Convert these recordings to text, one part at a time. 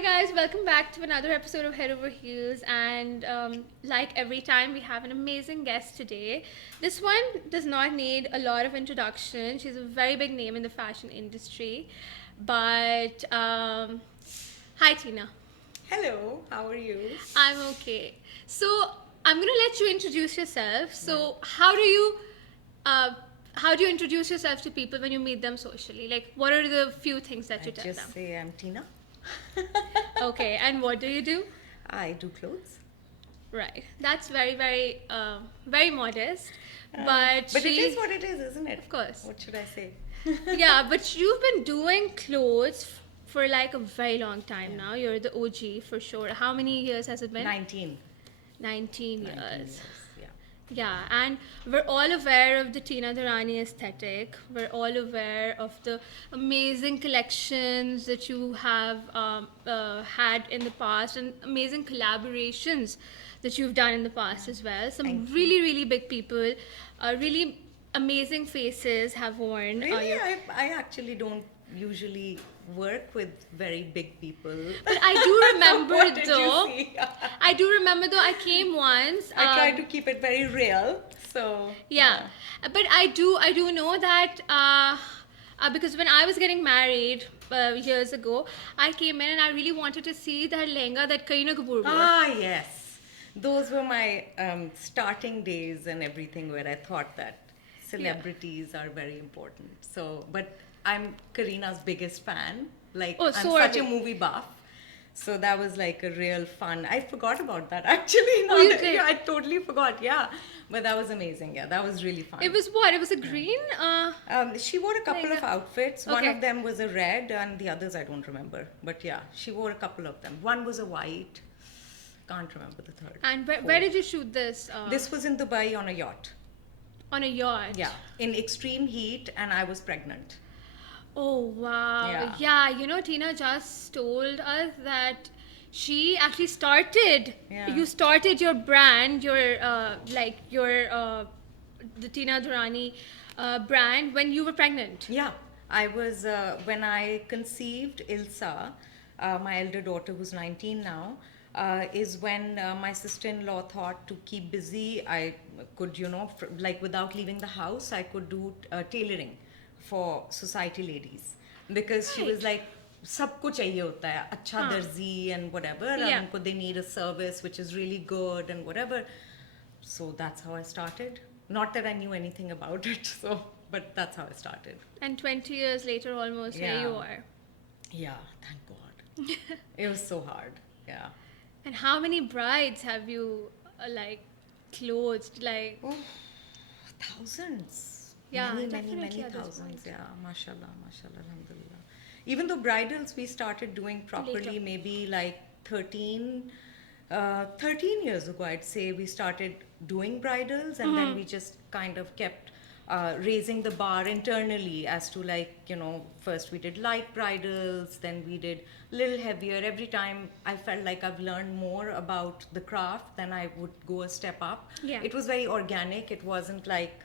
Hi guys, welcome back to another episode of Head Over Heels. And like every time, we have an amazing guest today. This one does not need a lot of introduction. She's a very big name in the fashion industry. But hi, Tina. Hello, how are you? I'm okay. So I'm gonna let you introduce yourself. Yeah. So uh, how do you introduce yourself to people when you meet them socially? Like, what are the few things that I you tell them? just say I'm Tina. Okay, and what do you do? I do clothes. Right. That's very, very, very modest. But it is what it is, isn't it? Of course. What should I say? Yeah, but you've been doing clothes for like a very long time Yeah. now. You're the OG for sure. How many years has it been? 19. 19 19 years. years, yeah. Yeah, and we're all aware of the Tina Durrani aesthetic. We're all aware of the amazing collections that you have had in the past and amazing collaborations that you've done in the past as well. Some Thank you. really, really big people, really amazing faces have worn Really, your. I actually don't usually work with very big people. But I do remember What did though. you see? I do remember though. I came once. I try to keep it very real. So Yeah, but I do know that because when I was getting married years ago, I came in and I really wanted to see that lehenga that Kareena Kapoor wore. Ah, yes. Those were my starting days and everything where I thought that celebrities are very important. So, but I'm Kareena's biggest fan. Like, Oh, I'm so are such a we. movie buff. So that was like a real fun. I forgot about that actually. Oh, Now you that, did? yeah, I totally forgot. Yeah. But that was amazing. Yeah, that was really fun. It was what? It was a green. She wore a couple of lehenga. outfits. One Okay. of them was a red, and the others I don't remember. But yeah, she wore a couple of them. One was a white. Can't remember the third. And where Fourth. did you shoot this? This was in Dubai on a yacht. On a yacht. Yeah, in extreme heat, and I was pregnant. Oh wow. Yeah. Yeah, you know, Tina just told us that she actually started. Yeah. You started your brand, your the Tina Durrani brand when you were pregnant. Yeah, I was when I conceived Ilsa, my elder daughter who's 19 now. Is when my sister-in-law thought to keep busy, I could, like without leaving the house, I could do tailoring for society ladies because she was Right. like, सब कुछ चाहिए होता है अच्छा हाँ. दर्जी and whatever Yeah. and उनको they need a service which is really good and whatever. So that's how I started. Not that I knew anything about it, so but that's how I started. And 20 years later, almost, here Yeah. you are. Yeah, thank God. It was so hard. Yeah. And how many brides have you like clothed? Like, Oh, thousands. Yeah, many, definitely many at this thousands. point. Yeah, mashallah, mashallah, alhamdulillah. Even though bridals we started doing properly Later. maybe like 13 years ago, I'd say we started doing bridals and then we just kind of kept raising the bar internally as to like, first we did light bridals, then we did little heavier. Every time I felt like I've learned more about the craft, then I would go a step up. Yeah. It was very organic. It wasn't like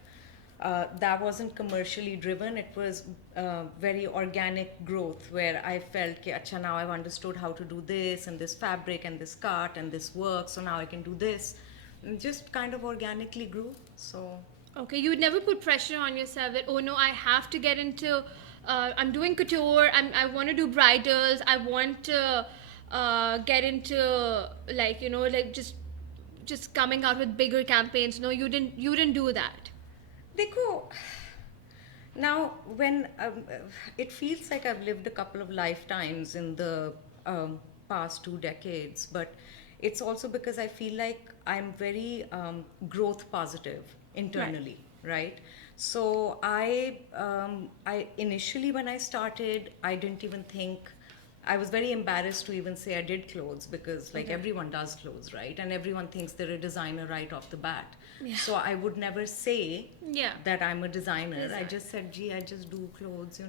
that wasn't commercially driven. It was very organic growth where I felt, okay, acha, now I've understood how to do this and this fabric and this cut and this work, so now I can do this. And just kind of organically grew. So Okay, you would never put pressure on yourself that, oh no, I have to get into, I'm doing couture, I want to do bridals, I want to get into, like, like just coming out with bigger campaigns. No, you didn't do that. Dekho, now when it feels like I've lived a couple of lifetimes in the past 2 decades, but it's also because I feel like I'm very growth positive internally, right? So I initially when I started, I didn't even think. I was very embarrassed to even say I did clothes because like everyone does clothes, right? And everyone thinks they're a designer right off the bat. Yeah. So I would never say Yeah. that I'm a designer. I Design. just said, gee, I just do clothes.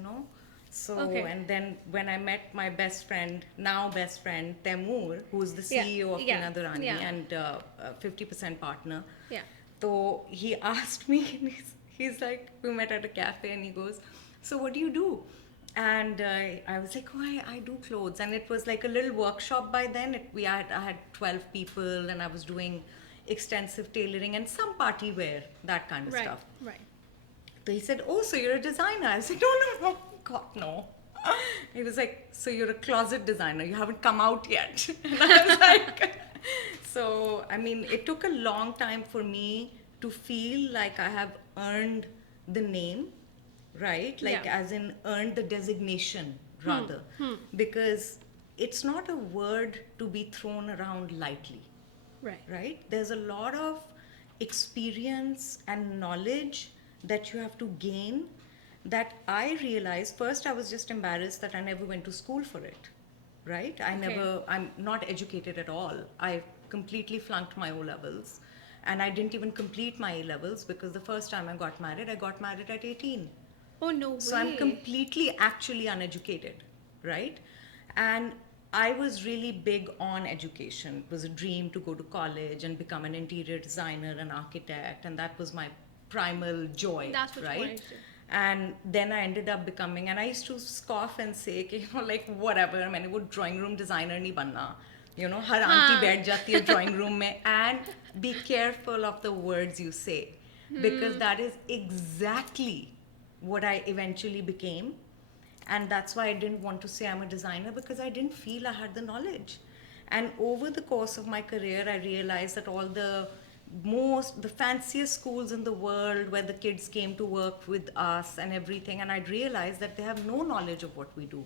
So, Okay. and then when I met my best friend, now best friend, Temur, who's the Yeah, CEO of yeah, Tina Durrani yeah. and 50% partner. Yeah. So he asked me, and he's like, we met at a cafe and he goes, so what do you do? And I was like, oh, I do clothes. And it was like a little workshop by then. I had 12 people, and I was doing extensive tailoring and some party wear, that kind of Right, stuff. right. So he said, oh, so you're a designer? I said, no, no, no, God, no. He was like, so you're a closet designer. You haven't come out yet. And I was like, so, I mean, it took a long time for me to feel like I have earned the name, right? Like, Yeah. as in earned the designation, rather. Because it's not a word to be thrown around lightly, Right. right? There's a lot of experience and knowledge that you have to gain that I realized first I was just embarrassed that I never went to school for it, right? Okay. I'm not educated at all. I completely flunked my O levels, and I didn't even complete my A levels because the first time I got married at 18. Oh, no So I'm way. completely actually uneducated, right? And I was really big on education. It was a dream to go to college and become an interior designer, an architect, and that was my primal joy, That's what you right? wanted to do. And then I ended up becoming, and I used to scoff and say, कि, you know, like whatever, मैंने वो drawing room designer नहीं बनना. You know, her auntie हाँ. बैठ जाती है drawing room में, and be careful of the words you say, because that is exactly what I eventually became. And that's why I didn't want to say I'm a designer, because I didn't feel I had the knowledge. And over the course of my career, I realized that all the fanciest schools in the world where the kids came to work with us and everything, and I'd realized that they have no knowledge of what we do.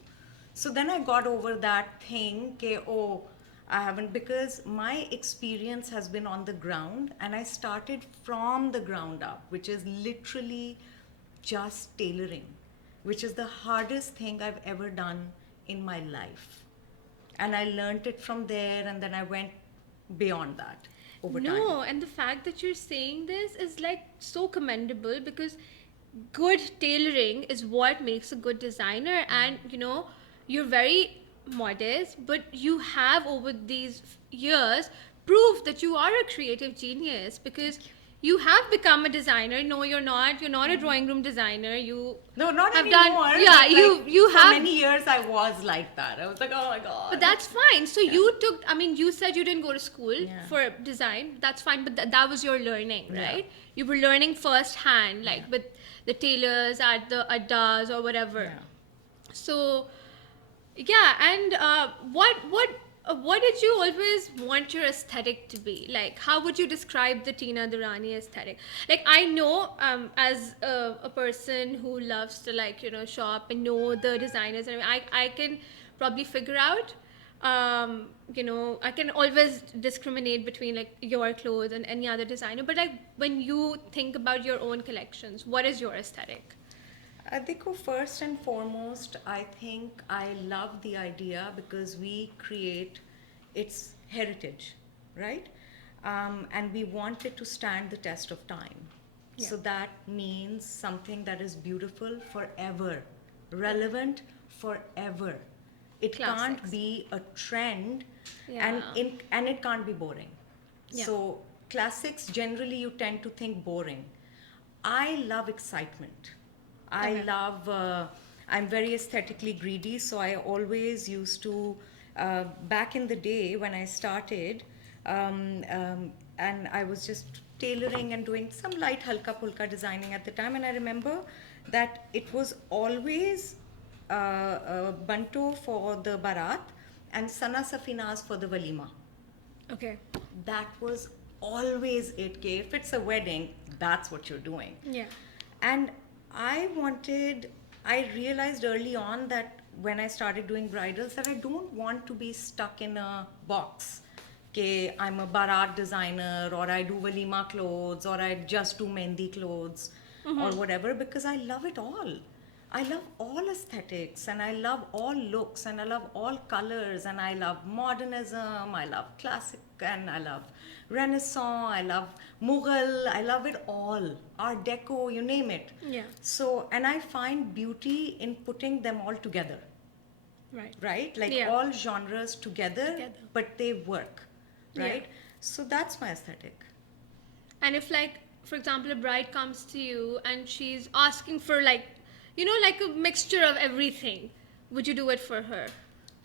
So then I got over that thing, ke, oh, I haven't, because my experience has been on the ground, and I started from the ground up, which is literally just tailoring, which is the hardest thing I've ever done in my life. And I learned it from there, and then I went beyond that over time. No, and the fact that you're saying this is like so commendable because good tailoring is what makes a good designer. And you know, you're very modest, but you have over these years proved that you are a creative genius because you have become a designer. No, you're not. You're not a drawing room designer. You No, not have anymore. done, yeah, But you for have. many years I was like that. I was like, oh my god. But that's fine. So you took, I mean, you said you didn't go to school Yeah. for design. That's fine, but that was your learning, Yeah. right? You were learning firsthand, like with the tailors at the addas or whatever. Yeah. So, yeah, and what did you always want your aesthetic to be? Like, how would you describe the Tina Durrani aesthetic? Like, I know as a person who loves to like shop and know the designers, and I can probably figure out. I can always discriminate between like your clothes and any other designer. But like when you think about your own collections, what is your aesthetic? Adiko, first and foremost, I think I love the idea because we create its heritage, right? And we want it to stand the test of time. Yeah. So that means something that is beautiful forever, relevant forever. It Classics. can't be a trend, Yeah. and it can't be boring. Yeah. So classics generally you tend to think boring. I love excitement. I Okay. love, I'm very aesthetically greedy, so I always used to, back in the day when I started, and I was just tailoring and doing some light halka pulka designing at the time, and I remember that it was always Banto for the Barat and Sana Safinaz for the Walima. Okay. That was always it. K. If it's a wedding, that's what you're doing. Yeah. And I realized early on that when I started doing bridals that I don't want to be stuck in a box. Okay, I'm a barat designer, or I do walima clothes, or I just do mehendi clothes, or whatever, because I love it all. I love all aesthetics, and I love all looks, and I love all colors, and I love modernism, I love classic, and I love Renaissance, I love Mughal, I love it all. Art Deco, you name it. Yeah. So, and I find beauty in putting them all together, Right. right? Like Yeah. all genres together, Together. but they work, right? Yeah. So that's my aesthetic. And if like, for example, a bride comes to you and she's asking for like, like a mixture of everything, would you do it for her?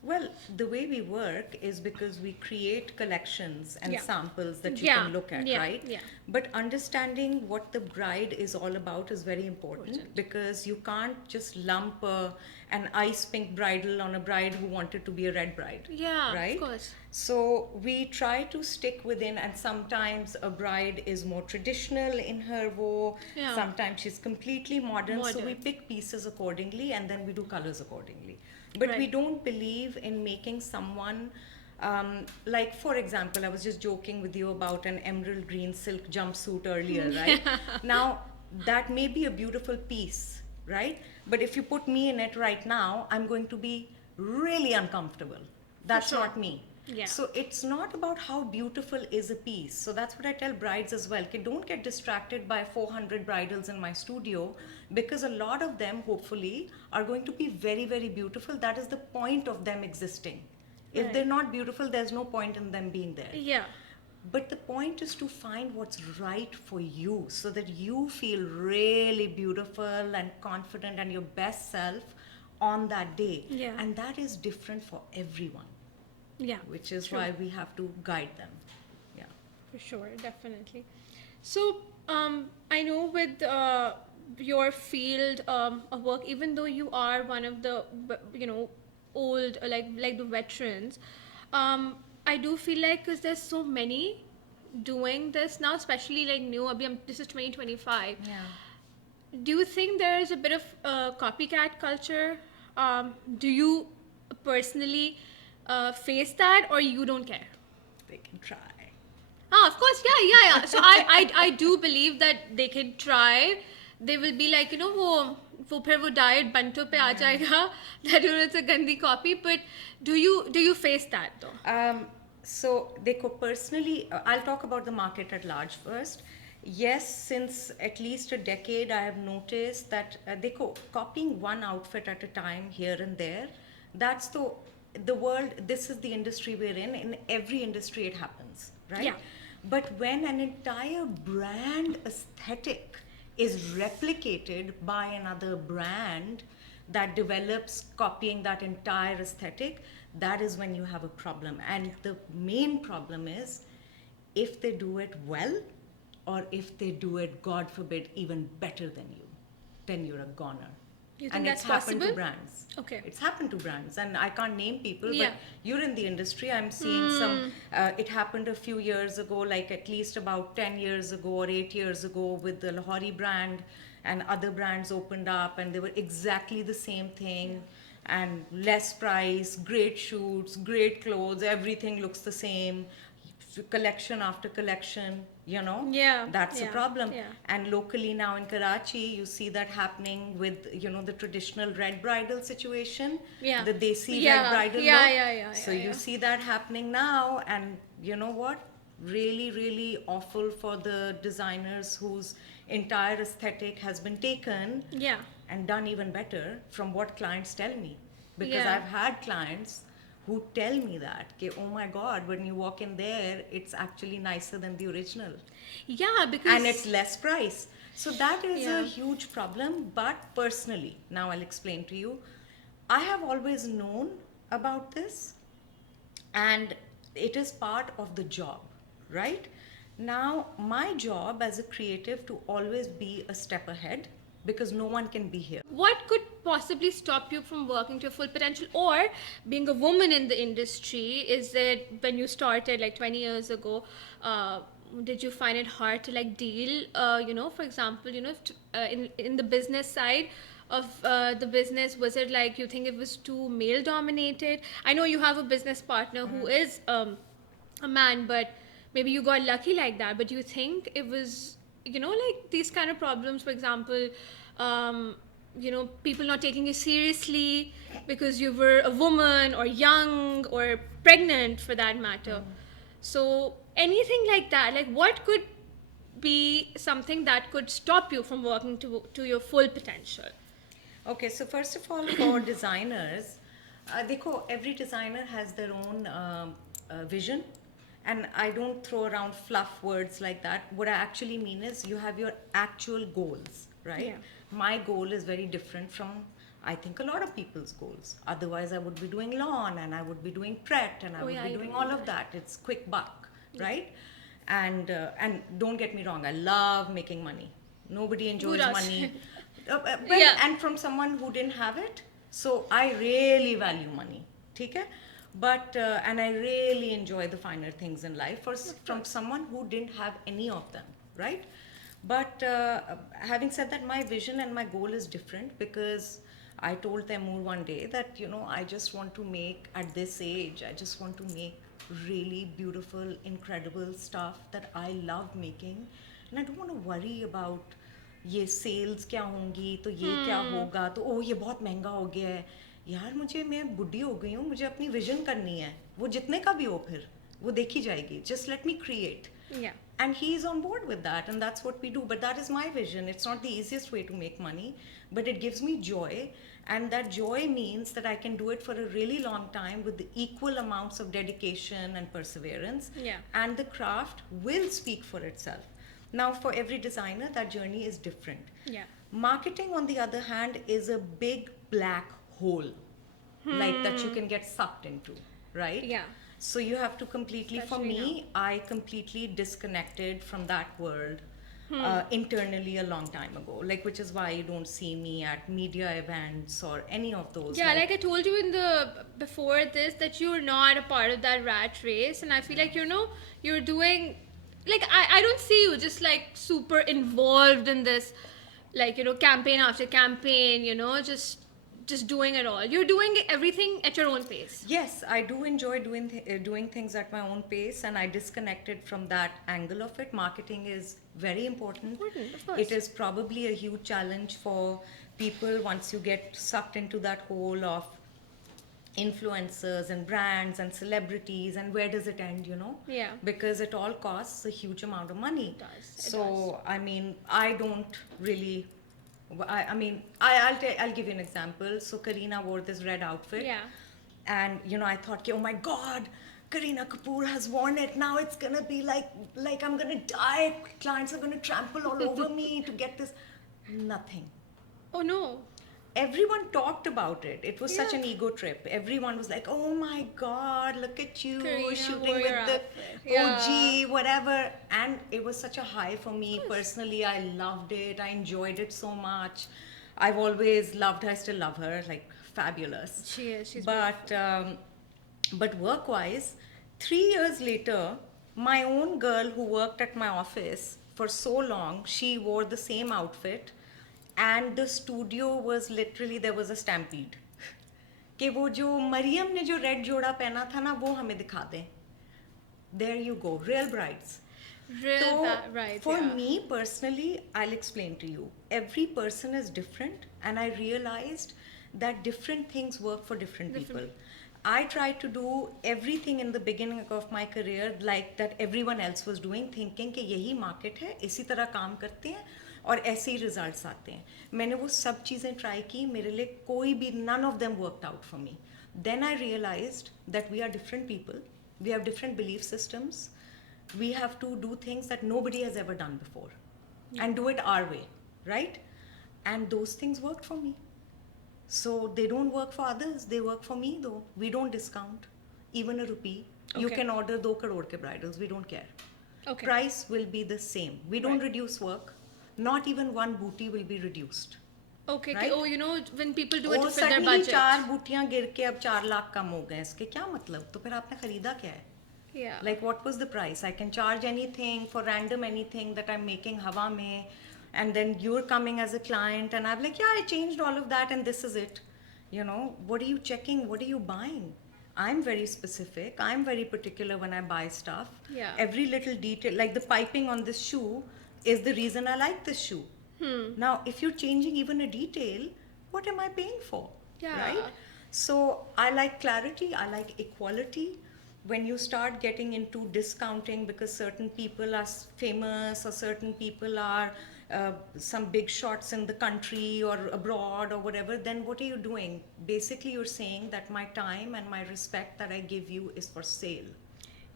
Well, the way we work is because we create collections and Yeah. samples that you Yeah, can look at, yeah, right? yeah. But understanding what the bride is all about is very important, Important. because you can't just lump an ice pink bridal on a bride who wanted to be a red bride, Yeah, of right? course. So we try to stick within, and sometimes a bride is more traditional in her vow, Yeah. sometimes she's completely modern. So we Modern. pick pieces accordingly and then we do colors accordingly. But we Right. don't believe in making someone, like, for example, I was just joking with you about an emerald green silk jumpsuit earlier, right? Now, that may be a beautiful piece, right? But if you put me in it right now, I'm going to be really uncomfortable. That's sure. not me. Yeah. So it's not about how beautiful is a piece. So that's what I tell brides as well. Okay, don't get distracted by 400 bridals in my studio, because a lot of them, hopefully, are going to be very, very beautiful. That is the point of them existing. If Right. they're not beautiful, there's no point in them being there. Yeah. But the point is to find what's right for you so that you feel really beautiful and confident and your best self on that day. Yeah. And that is different for everyone, Yeah. which is True. why we have to guide them. Yeah. For sure, definitely. So, I know with your field of work, even though you are one of the, old, like the veterans, I do feel like because there's so many doing this now, especially like new. This is 2025. Yeah. Do you think there is a bit of copycat culture? Do you personally face that, or you don't care? They can try. Ah, of course, yeah. So I do believe that they can try. They will be like, वो फिर वो diet बंटो पे आ जाएगा that it's a gandhi copy. But do you face that though? So, Dekho, personally, I'll talk about the market at large first. Yes, since at least a decade, I have noticed that, Dekho, copying one outfit at a time here and there, that's the world, this is the industry we're in. In every industry, it happens, right? Yeah. But when an entire brand aesthetic is replicated by another brand that develops copying that entire aesthetic, that is when you have a problem. And the main problem is if they do it well, or if they do it, God forbid, even better than you, then you're a goner. You think And that's it's happened to possible? brands. Okay. It's happened to brands, and I can't name people, Yeah. but you're in the industry. I'm seeing some. It happened a few years ago, like at least about 10 years ago or 8 years ago, with the Lahori brand, and other brands opened up, and they were exactly the same thing, and less price, great shoots, great clothes, everything looks the same, collection after collection. Yeah, That's a yeah, problem. yeah. And locally now in Karachi, you see that happening with, the traditional red bridal situation. Yeah. The Desi Yeah, red bridal yeah, look. yeah, So yeah, you yeah. see that happening now, and you know what? Really, really awful for the designers whose entire aesthetic has been taken Yeah. and done even better from what clients tell me. Because Yeah. I've had clients who tell me that, okay, oh my God, when you walk in there, it's actually nicer than the original. Yeah, because And it's less price. So that is Yeah. a huge problem. But personally, now I'll explain to you, I have always known about this, and it is part of the job, right? Now, my job as a creative to always be a step ahead, because no one can be here. what could possibly stop you from working to your full potential, or being a woman in the industry? Is it when you started like 20 years ago, did you find it hard to like deal, for example, in the business side of the business, was it like you think it was too male dominated? I know you have a business partner who is a man, but maybe you got lucky like that. But do you think it was, like these kind of problems, for example, people not taking you seriously because you were a woman or young or pregnant for that matter? So anything like that, like what could be something that could stop you from working to your full potential? Okay, so first of all, for designers, every designer has their own vision, and I don't throw around fluff words like that. What I actually mean is you have your actual goals, right? Yeah. My goal is very different from, I think, a lot of people's goals. Otherwise, I would be doing lawn and I would be doing Pret and I Oh would yeah, be you doing told me all of that. that. It's quick buck, Yeah. right? And don't get me wrong, I love making money. Nobody Who enjoys does? money. Well, Yeah. and from someone who didn't have it, so I really value money. Okay? But and I really enjoy the finer things in life Of from course. someone who didn't have any of them, right? But having said that, my vision and my goal is different because I told Taimur one day that, I just want to make, at this age, I just want to make really beautiful, incredible stuff that I love making. And I don't want to worry about ये sales क्या होंगी तो ये क्या होगा तो ओ ये बहुत महंगा हो गया है यार मुझे मैं बुढ़ी हो गई हूँ मुझे अपनी विजन करनी है वो जितने का भी हो फिर वो देखी जाएगी just let me create Yeah. and he's on board with that and that's what we do but that is my vision. It's not the easiest way to make money but it gives me joy and that joy means that I can do it for a really long time with the equal amounts of dedication and perseverance. Yeah. And the craft will speak for itself. Now for every designer that journey is different. Yeah. Marketing on the other hand is a big black hole like that you can get sucked into, right? Yeah. So you have to completely, for Especially me, I completely disconnected from that world internally a long time ago. Like, which is why you don't see me at media events or any of those. Yeah, like I told you in the before this that you're not a part of that rat race, and I feel like you're doing like I don't see you just like super involved in this, like campaign after campaign, just doing it all. You're doing everything at your own pace. Yes, I do enjoy doing things at my own pace, and I disconnected from that angle of it. Marketing is very important. Important, of course. It is probably a huge challenge for people once you get sucked into that hole of influencers and brands and celebrities, and where does it end? Yeah. Because it all costs a huge amount of money. It does, it So, I mean, I don't really. I mean, I'll give you an example. So Kareena wore this red outfit. Yeah. And I thought, oh my God, Kareena Kapoor has worn it. Now it's gonna be like I'm gonna die. Clients are gonna trample all over me to get this. Nothing. Oh no. Everyone talked about it. It was such Yeah. an ego trip. Everyone was like, oh my God, look at you Kareena shooting wore with your the outfit. Yeah. OG, whatever. And it was such a high for me personally. I loved it. I enjoyed it so much. I've always loved her. I still love her. Like, fabulous. She is. She's But work-wise, 3 years later, my own girl who worked at my office for so long, she wore the same outfit, and the studio was literally, there was a stampede कि वो जो मरियम ने जो red जोड़ा पहना था ना वो हमें दिखा दें. There you go, real brides. real So, right. for Yeah. me personally, I'll explain to you. Every person is different, and I realized that different things work for different people. I tried to do everything in the beginning of my career like that everyone else was doing, thinking कि यही market है, इसी तरह काम करते हैं और ऐसे ही results आते हैं. मैंने वो सब चीज़ें try की, मेरे लिए कोई भी, none of them worked out for me. Then I realized that we are different people, we have different belief systems, we have to do things that nobody has ever done before and do it our way, right? And those things worked for me. So they don't work for others, they work for me though. We don't discount even a rupee. You Okay. can order 2 crore ke bridals, we don't care. Okay. Price will be the same. We don't Right. reduce work. Not even one booty will be reduced. Okay. Right? Oh, when people do it और to fit their suddenly budget. 4 बूटियां गिर के अब 4 लाख कम हो गए, इसके क्या मतलब? तो फिर आपने खरीदा क्या है? Yeah. Like, what was the price? I can charge anything for random anything that I'm making hawa mein, and then you're coming as a client, and I'm like, yeah, I changed all of that, and this is it. What are you checking? What are you buying? I'm very specific. I'm very particular when I buy stuff. Yeah. Every little detail, like the piping on this shoe, is the reason I like this shoe. Now, if you're changing even a detail, what am I paying for? Yeah. Right? So I like clarity, I like equality. When you start getting into discounting because certain people are famous or certain people are some big shots in the country or abroad or whatever, then what are you doing? Basically, you're saying that my time and my respect that I give you is for sale.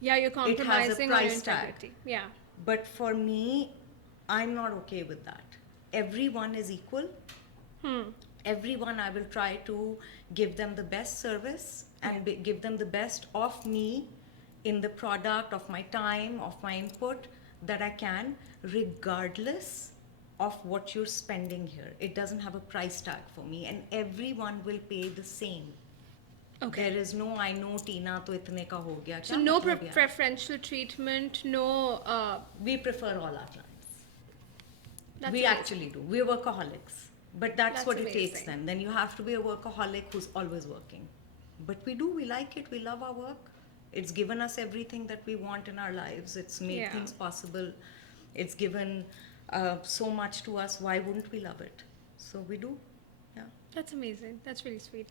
Yeah, you're It has a compromising on your price tag. integrity. Yeah. But for me, I'm not okay with that. everyone is equal. Everyone, I will try to give them the best service and give them the best of me in the product, of my time, of my input that I can, regardless of what you're spending here. It doesn't have a price tag for me, and everyone will pay the same. Okay. There is no, I know Tina to itne ka ho gaya. So Kya no matlab yaar? preferential treatment, no. We prefer all our clients. That's We amazing. actually do. We're workaholics. But that's what it takes amazing. then. Then you have to be a workaholic who's always working. But we do, we like it, we love our work. It's given us everything that we want in our lives. It's made Yeah. things possible. It's given so much to us. Why wouldn't we love it? So we do. Yeah. That's amazing. That's really sweet.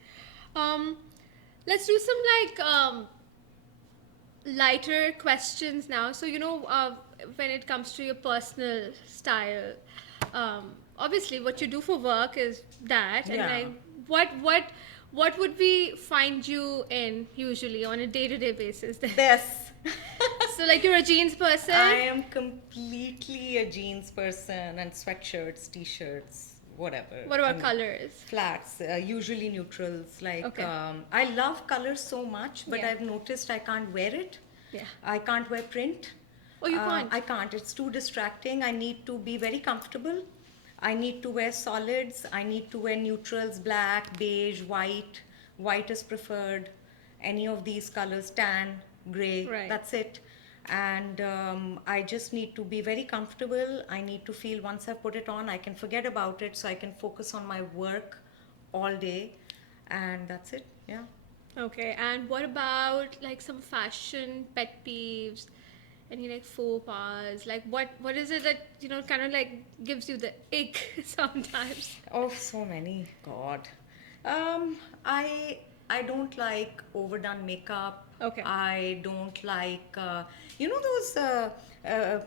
Let's do some lighter questions now. So when it comes to your personal style, obviously what you do for work is that, and Yeah. like what would we find you in usually on a day-to-day basis? This. So like you're a jeans person. I am completely a jeans person and sweatshirts, t-shirts, whatever. What about I mean, colors? Flats, usually neutrals. Like Okay. I love colors so much, but Yeah. I've noticed I can't wear it. Yeah. I can't wear print. Oh, you can't? I can't. It's too distracting. I need to be very comfortable. I need to wear solids. I need to wear neutrals, black, beige, white. White is preferred. Any of these colors, tan, gray. Right. That's it. And I just need to be very comfortable. I need to feel once I put it on, I can forget about it, so I can focus on my work all day. And that's it. Yeah. Okay, and what about like some fashion pet peeves? Any like faux pas? Like what is it that kind of like gives you the ick sometimes? Oh, so many. God. Um, I don't like overdone makeup. Okay. I don't like those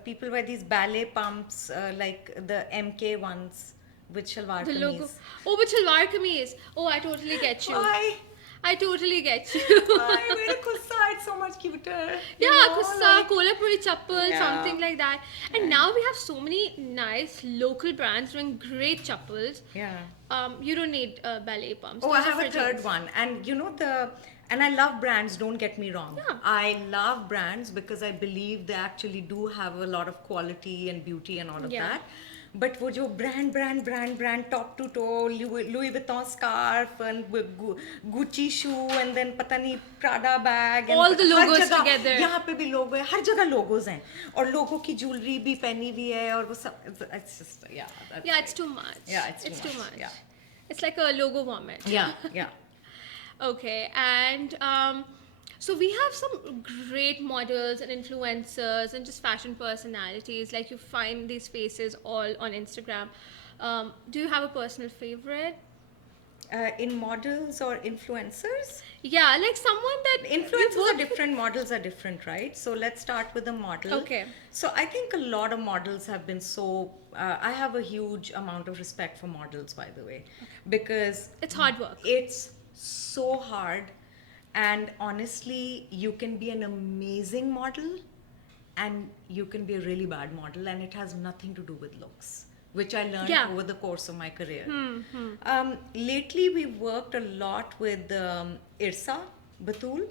people wear these ballet pumps like the MK ones with shalwar The logo. kameez. Oh, but shalwar kameez. Oh, I totally get you. Why? I totally get you. Why? Mere kussa, it's so much cuter. You Yeah, know, kussa, like- kolhapuri chappal, Yeah. something like that. And now we have so many nice local brands doing great chappals. Yeah. You don't need ballet pumps. Oh, Those I are have a for third jeans. one. And and I love brands, don't get me wrong. Yeah. I love brands because I believe they actually do have a lot of quality and beauty and all of Yeah. that. But wo jo brand, top to toe, Louis Vuitton scarf and Gucci shoe and then pata nahi Prada bag. And All the har logos jagah- together. यहाँ पे भी लोगो है, हर जगह logos हैं. और लोगों की jewelry भी पहनी हुई है और वो सब, it's just, yeah. That's Yeah, it's too much. Yeah, it's too too much, much. yeah. It's like a logo vomit. Yeah, yeah. Okay, and so we have some great models and influencers and just fashion personalities. Like you find these faces all on Instagram. Do you have a personal favorite? In models or influencers? Yeah, like someone that Influencers you are work different, models are different, right? So let's start with the model. Okay. So I think a lot of models have been so. I have a huge amount of respect for models, by the way, because It's hard work. it's so hard, and honestly, you can be an amazing model, and you can be a really bad model, and it has nothing to do with looks, which I learned Yeah. over the course of my career. Lately, we've worked a lot with Irsa Batul.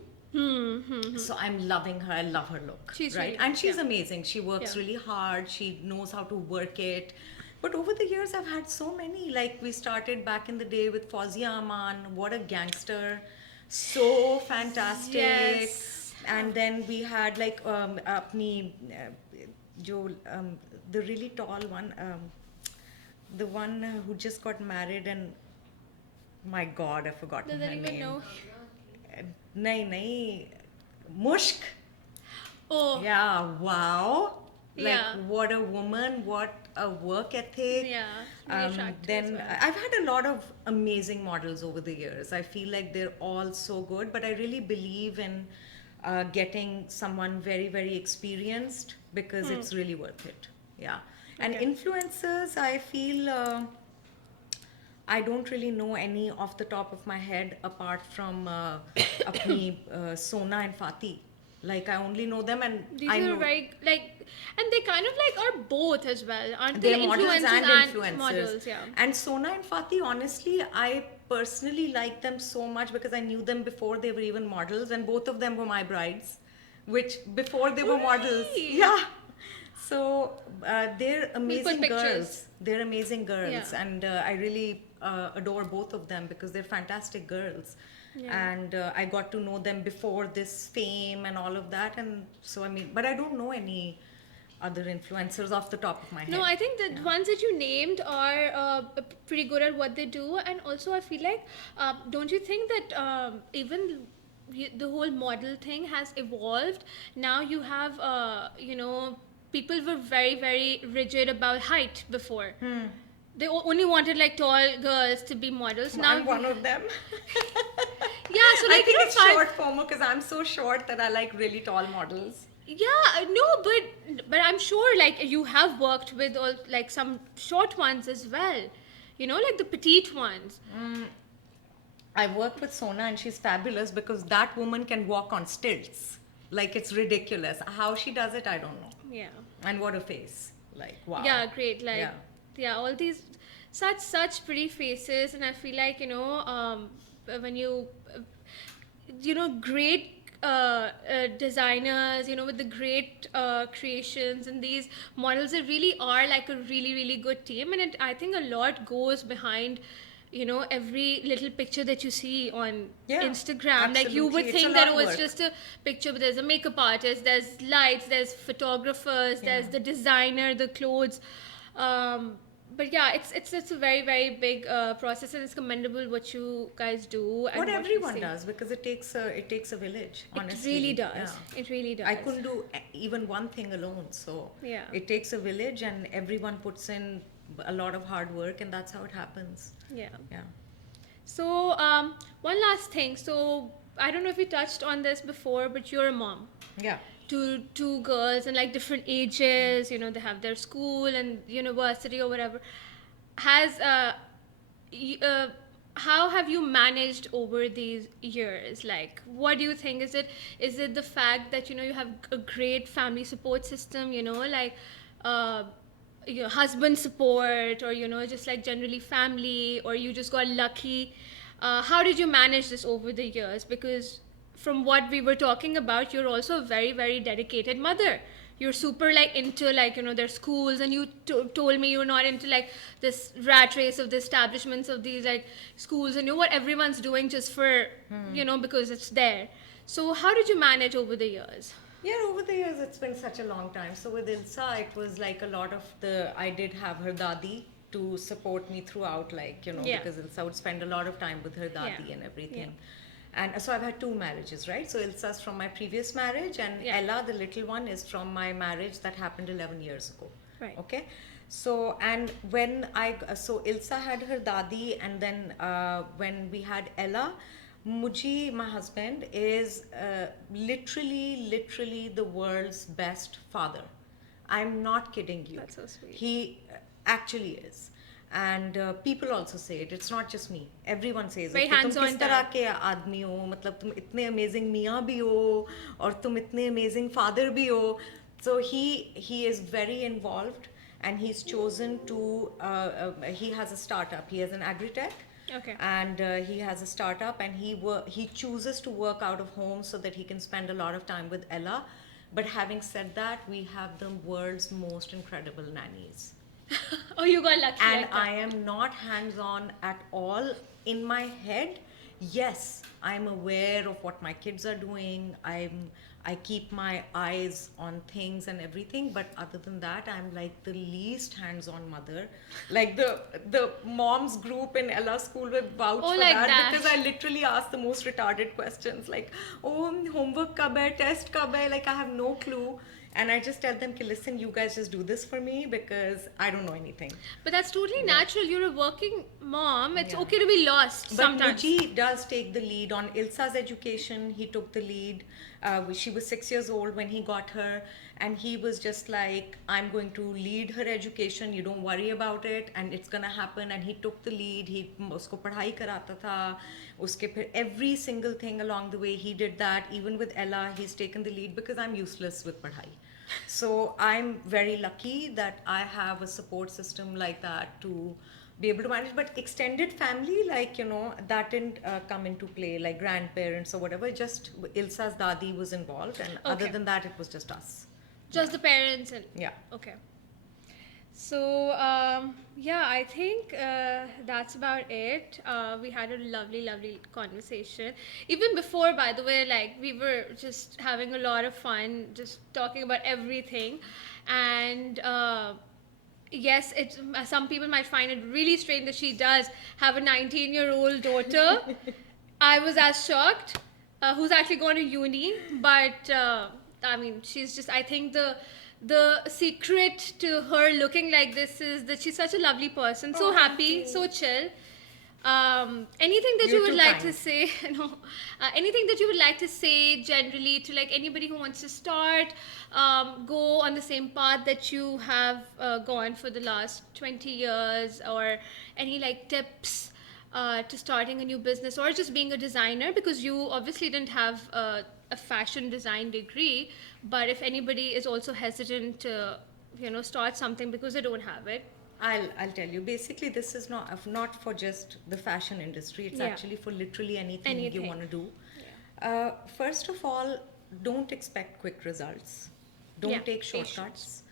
So I'm loving her. I love her look. She's right, really and good, she's yeah. amazing. She works Yeah. really hard. She knows how to work it. But over the years, I've had so many. Like we started back in the day with Fawzia Aman. What a gangster! So fantastic. Yes. And then we had like apni the really tall one, the one who just got married, and my God, I've forgotten Does her anyone name. know? Nahi, Mushk. Oh, Yeah, wow. Like, Yeah. what a woman, what a work ethic. Yeah, very attractive Then as well. I've had a lot of amazing models over the years. I feel like they're all so good, but I really believe in getting someone very, very experienced because it's really worth it. Yeah. And Okay. influencers, I feel I don't really know any off the top of my head apart from apni Sona and Fatih. Like I only know them, and These I are know very like, and they kind of like are both as well, aren't they? they're Like models influencers and and influencers. models, yeah. And Sona and Fatih, honestly, I personally like them so much because I knew them before they were even models, and both of them were my brides, which before they Oh, were models. really? Yeah. So they're We'll put amazing pictures. girls. They're amazing girls, Yeah. and I really adore both of them because they're fantastic girls. Yeah. And I got to know them before this fame and all of that, and so I mean, but I don't know any other influencers off the top of my head. No, I think the Yeah. ones that you named are pretty good at what they do, and also I feel like, don't you think that even the whole model thing has evolved? Now you have, people were very rigid about height before. They only wanted like tall girls to be models. Now, I'm one of them. yeah. So I like think it's five. short FOMO because I'm so short that I like really tall models. Yeah, no, but I'm sure like you have worked with all like some short ones as well, like the petite ones. I worked with Sona and she's fabulous because that woman can walk on stilts. Like it's ridiculous. How she does it, I don't know. Yeah, And what a face. Like wow. yeah, great. Like Yeah. yeah, all these such pretty faces, and I feel like when great designers, with the great creations and these models, they really are like a really good team, and I think a lot goes behind every little picture that you see on Yeah, Instagram. Like you would absolutely. It's a think lot that of it's work. just a picture, but there's a makeup artist, there's lights, there's photographers, there's Yeah. the designer, the clothes. But yeah, it's a very big process, and it's commendable what you guys do and What you everyone say. does because it takes a village, It honestly. really does. Yeah. It really does. I couldn't do even one thing alone. So Yeah. it takes a village and everyone puts in a lot of hard work and that's how it happens. Yeah. Yeah. So one last thing. So I don't know if you touched on this before, but you're a mom. Yeah. Two girls and like different ages, they have their school and university or whatever. Has how have you managed over these years? Like, what do you think? Is it the fact that you have a great family support system, like uh your husband support, or just like generally family, or you just got lucky? How did you manage this over the years? Because from what we were talking about, you're also a very dedicated mother. You're super like into like their schools, and you told me you're not into like this rat race of the establishments of these like schools, and what everyone's doing just for because it's there. So how did you manage over the years? Yeah, over the years it's been such a long time. So with Ilsa, it was like a lot of I did have her dadi to support me throughout, like, Yeah. because Ilsa would spend a lot of time with her dadi Yeah. and everything. Yeah. And so I've had two marriages, right? So Ilsa's from my previous marriage, and Yeah. Ella, the little one, is from my marriage that happened 11 years ago. Right. Okay. So, and so Ilsa had her dadi, and then when we had Ella, Muji, my husband, is literally the world's best father. I'm not kidding you. That's so sweet. He actually is. And people also say it. It's not just me. Everyone says Very it. कि तुम hands-on किस तरह dad. के आदमी हो, मतलब तुम इतने amazing मियाँ भी हो और तुम इतने amazing father भी हो. So he is very involved, and he's chosen to he has a startup. He has an agri-tech. Okay. And he has a startup, and he chooses to work out of home so that he can spend a lot of time with Ella. But having said that, we have the world's most incredible nannies. Oh, you got lucky. And like that. I am not hands-on at all. In my head, yes, I'm aware of what my kids are doing. I keep my eyes on things and everything, but other than that, I'm like the least hands-on mother. Like the moms group in Ella school will vouch Oh, for like that, that. because I literally ask the most retarded questions like, oh, homework kab hai, test kab hai? Like I have no clue. And I just tell them, listen, you guys just do this for me because I don't know anything. But that's totally natural. You're a working mom. It's Yeah. okay to be lost But sometimes. Muji does take the lead on Ilsa's education. He took the lead. She was 6 years old when he got her, and he was just like, I'm going to lead her education, you don't worry about it, and it's gonna happen. And he took the lead. He usko padhai karata tha, uske phir every single thing along the way he did that. Even with Ella, he's taken the lead because I'm useless with padhai. So I'm very lucky that I have a support system like that to be able to manage. But extended family, like, that didn't come into play, like grandparents or whatever. Just Ilsa's dadi was involved, and other Okay. than that, it was just us. Just the parents and Yeah. okay. So yeah, I think that's about it. We had a lovely, lovely conversation. Even before, by the way, like we were just having a lot of fun, just talking about everything, and. Yes, it. Some people might find it really strange that she does have a 19-year-old daughter. I was as shocked, who's actually going to uni, but I mean, she's just. I think the secret to her looking like this is that she's such a lovely person, so Oh, thank happy, you. so chill. Anything that you You're would too like to kind. say? No, anything that you would like to say generally to like anybody who wants to start, go on the same path that you have gone for the last 20 years, or any like tips to starting a new business or just being a designer, because you obviously didn't have a fashion design degree, but if anybody is also hesitant to start something because they don't have it. I'll tell you. Basically, this is not for just the fashion industry. It's Yeah. actually for literally anything you Anything. want to do. Yeah. First of all, don't expect quick results. Don't Yeah, take patience. shortcuts.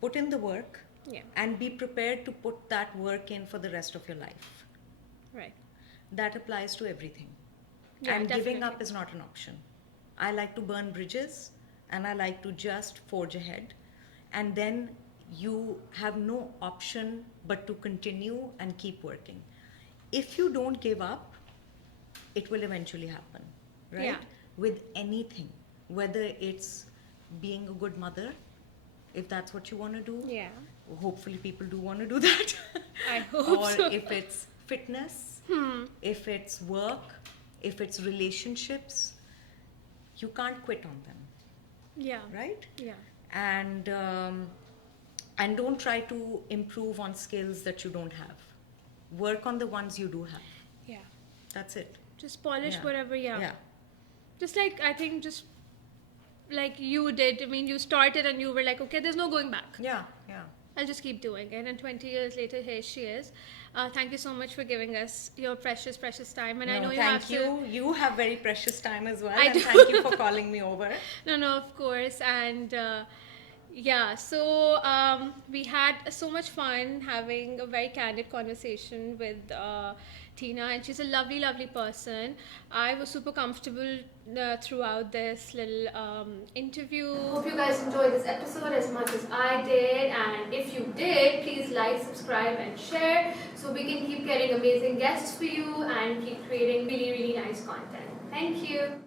Put in the work, Yeah. and be prepared to put that work in for the rest of your life. Right. That applies to everything. Yeah, And giving up definitely. is not an option. I like to burn bridges, and I like to just forge ahead. And then you have no option but to continue and keep working. If you don't give up, it will eventually happen, right? Yeah. With anything, whether it's being a good mother, if that's what you want to do. Yeah. Hopefully people do want to do that. I hope Or so. if it's fitness, if it's work, if it's relationships, you can't quit on them, Yeah. right? Yeah. And don't try to improve on skills that you don't have. Work on the ones you do have. Yeah. That's it. Just polish Yeah. whatever, yeah. Yeah. Just like, I think, just like you did. I mean, you started and you were like, okay, there's no going back. Yeah. Yeah. I'll just keep doing it. And 20 years later, here she is. Thank you so much for giving us your precious, precious time. And I know you thank have you. to. You have very precious time as well. I And do. thank you for calling me over. No, of course. And yeah, so we had so much fun having a very candid conversation with Tina, and she's a lovely, lovely person. I was super comfortable throughout this little interview. Hope you guys enjoyed this episode as much as I did. And if you did, please like, subscribe, and share so we can keep getting amazing guests for you and keep creating really, really nice content. Thank you.